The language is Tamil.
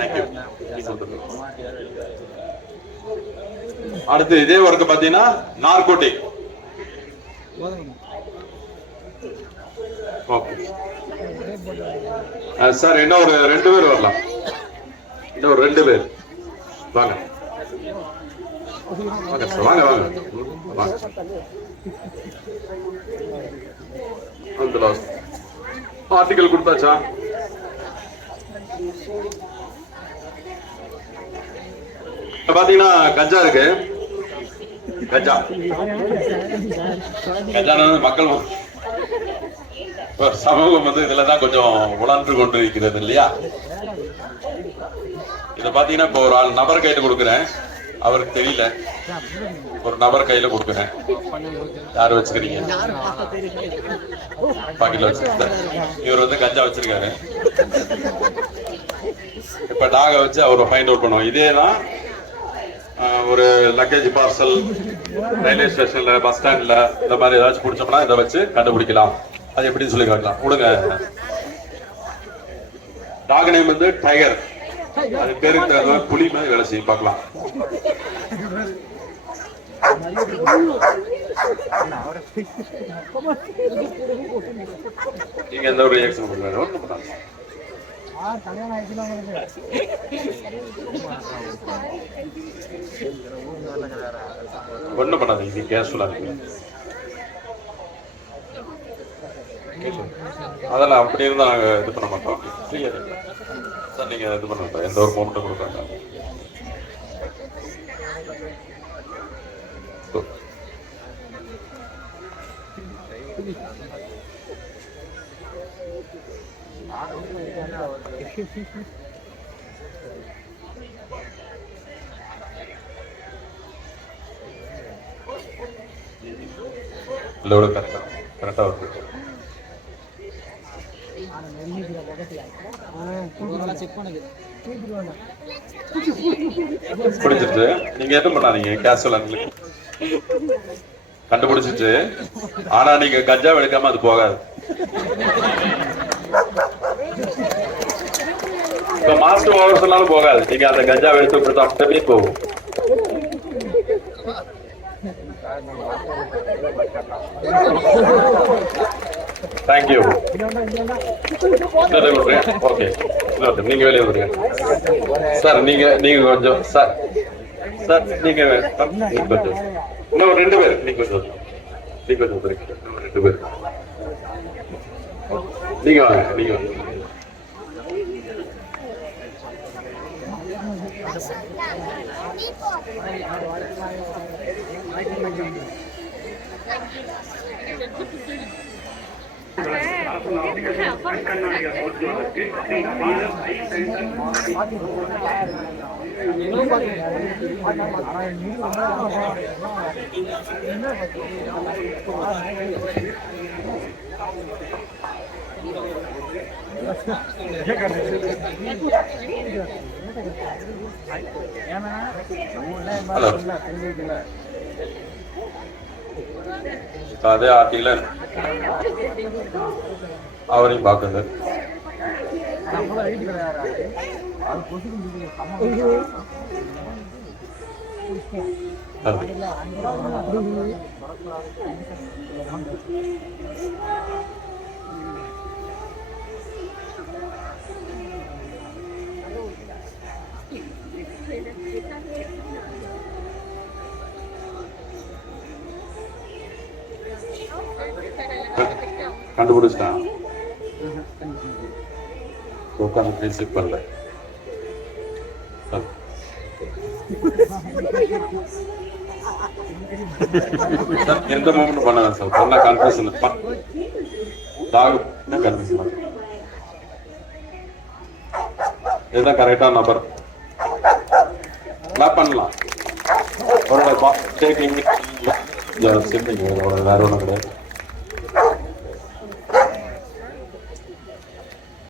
தேங்க்யூ. அடுத்து இதே ஒர்க்கு பாத்தீங்கன்னா நார்கோட்டிக். ஓகே சார், இன்னும் ஒரு 2 பேர் வரலாம். இன்னும் ஒரு 2 பேர் வாங்க வாங்க சார், வாங்க வாங்க வாங்க. அந்த லாஸ்ட் ஆர்டிகல் கொடுத்தாச்சா? பாத்தீங்கன்னா கஞ்சா இருக்கு. கஞ்சா மக்கள் சமூகம் இதுலதான் கொஞ்சம் உணர்ந்து கொண்டு இருக்கிறது இல்லையா? இத பாத்தீங்கன்னா இப்போ ஒரு ஆள் நபர் கையில கொடுக்குறேன், அவருக்கு தெரியல, ஒரு நபர் கையில கொடுக்குறேன். யாரு வச்சுக்கிறீங்க? பாக்கெட்ல வச்சிருக்க. இவர் கஞ்சா வச்சிருக்காரு. இப்ப டாக வச்சு அவர் ஃபைண்ட் அவுட் பண்ணுவோம். இதேதான் ஒரு லக்கேஜ் பார்சல் ரயில்வே ஸ்டேஷன்ல, பஸ் ஸ்டாண்ட்ல இந்த மாதிரி ஏதாச்சும் பிடிச்சோம்னா இதை வச்சு கண்டுபிடிக்கலாம். அது எப்படின்னு சொல்லி காட்டலாம். விடுங்க. Talk name tiger. அது பேருக்கு தகுந்த புலி மாதிரி வேலை செய்யும். பார்க்கலாம். நீங்க எந்த ஒரு ரியாக்ஷன் பண்றாரு? ஒண்ணும் பண்ணாதீங்க, நீங்க கேஷுவலா இருக்கு. அதெல்லாம் அப்படி இருந்தா நாங்க இது பண்ண மாட்டோம். சார் நீங்க இது பண்ண மாட்டோம், எந்த ஒரு மூமெண்ட்டும் கொடுக்காங்க. லோடு கரெக்டா வருது. பிடிச்சிட்டு நீங்க எதுவும் பண்ணாதீங்க, கேஷுவலா கண்டுபிடிச்சிட்டு. ஆனா நீங்க கஞ்சா எடுக்காம அது போகாது. இப்ப மாஸ்டர் ஓவர் சொன்னாலும் போகாது. நீங்க அந்த கஞ்சா எடுத்து கொடுத்தா அப்படியே போகும். தேங்க்யூ. ஓகே, நீங்க வெளியே வந்துருங்க சார். நீங்க கொஞ்சம் சார் நீங்க கொஞ்சம் இன்னும் 2 பேர். நீங்க கொஞ்சம் 2 பேர் நீங்க வாங்க. நீங்க ஹலோ, அதே ஆர்டிகல அவரையும் பார்க்குது. கண்டுபிடிச்சிட்டான். உட்காந்து பேசிக் பண்ணல. எந்த மூமெண்ட் பண்ண சார்? பண்ண கன்ஃபியூஷன் கன்ஃபியூஷன். இதுதான் கரெக்டான நம்பர். மேப் பண்ணலாம். வேற ஒன்றும் கிடையாது.